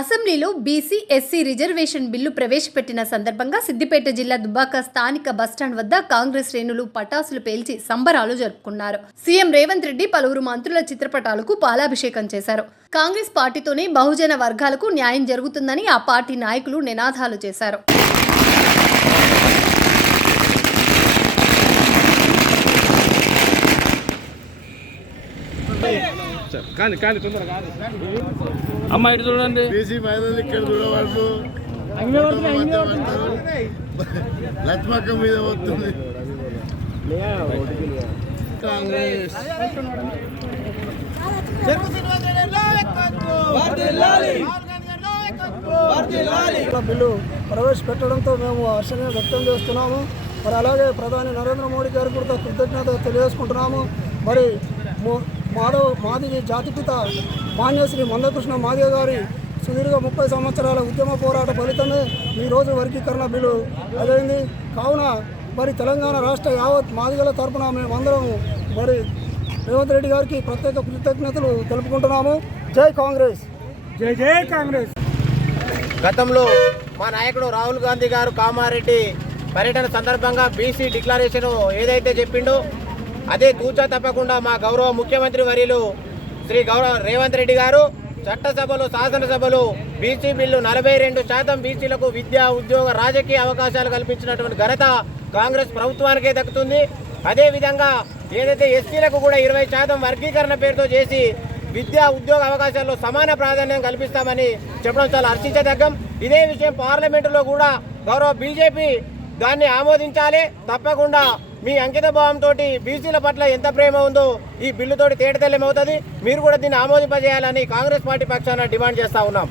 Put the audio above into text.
అసెంబ్లీలో BC SC reservation bill ప్రవేశపెట్టిన సందర్భంగా సిద్దిపేట జిల్లా దుబ్బాక స్థానిక బస్టాండ్ వద్ద కాంగ్రెస్ శ్రేణులు పటాసులు పేల్చి సంబరాలు జరుపుకున్నారు. సీఎం రేవంత్ రెడ్డి పలువురు మంత్రుల చిత్రపటాలకు పాలాభిషేకం చేశారు. కాంగ్రెస్ పార్టీతోనే బహుజన వర్గాలకు న్యాయం జరుగుతుందని ఆ పార్టీ నాయకులు నినాదాలు చేశారు. కానీ కానీ తొందర అమ్మ ఇటు చూడండి. బీసీ మహిళలు ఇక్కడ చూడవచ్చు లక్ష్మక్క మీద వస్తుంది. కాంగ్రెస్. ఇట్లా బిల్లు ప్రవేశపెట్టడంతో మేము హర్షణ వ్యక్తం చేస్తున్నాము. మరి అలాగే ప్రధాని నరేంద్ర మోడీ గారికి కూడా కృతజ్ఞత తెలియజేసుకుంటున్నాము. మరి మాధవ్ మాదిగి జాతిపిత మాన్యశ్రీ మందకృష్ణ మాదిగ గారి సుదీర్ఘ ముప్పై సంవత్సరాల ఉద్యమ పోరాట ఫలితమే ఈరోజు వర్గీకరణ బిల్లు. అదైంది? కావున మరి తెలంగాణ రాష్ట్ర యావత్ మాదిగల తరపున మేమందరం మరి రేవంత్ రెడ్డి గారికి ప్రత్యేక కృతజ్ఞతలు తెలుపుకుంటున్నాము. జై కాంగ్రెస్. జై జై కాంగ్రెస్. గతంలో మా నాయకుడు రాహుల్ గాంధీ గారు కామారెడ్డి పర్యటన సందర్భంగా బీసీ డిక్లరేషన్ ఏదైతే చెప్పిండో అదే తూచా తప్పకుండా మా గౌరవ ముఖ్యమంత్రి వర్యులు శ్రీ గౌరవ రేవంత్ రెడ్డి గారు చట్టసభలు శాసనసభలు బీసీ బిల్లు నలభై రెండు శాతం బీసీలకు విద్యా ఉద్యోగ రాజకీయ అవకాశాలు కల్పించినటువంటి ఘనత కాంగ్రెస్ ప్రభుత్వానికే దక్కుతుంది. అదేవిధంగా ఏదైతే ఎస్సీలకు కూడా ఇరవై శాతం వర్గీకరణ పేరుతో చేసి విద్యా ఉద్యోగ అవకాశాల్లో సమాన ప్రాధాన్యం కల్పిస్తామని చెప్పడం చాలా హర్షించదగ్గం. ఇదే విషయం పార్లమెంటులో కూడా గౌరవ బీజేపీ దాన్ని ఆమోదించాలి. తప్పకుండా మీ అంకిత భావంతో బీసీల పట్ల ఎంత ప్రేమ ఉందో ఈ బిల్లుతోటి తేటతెల్లమవుతుంది మీరు కూడా దీన్ని ఆమోదింపజేయాలని కాంగ్రెస్ పార్టీ పక్షాన డిమాండ్ చేస్తా ఉన్నాం.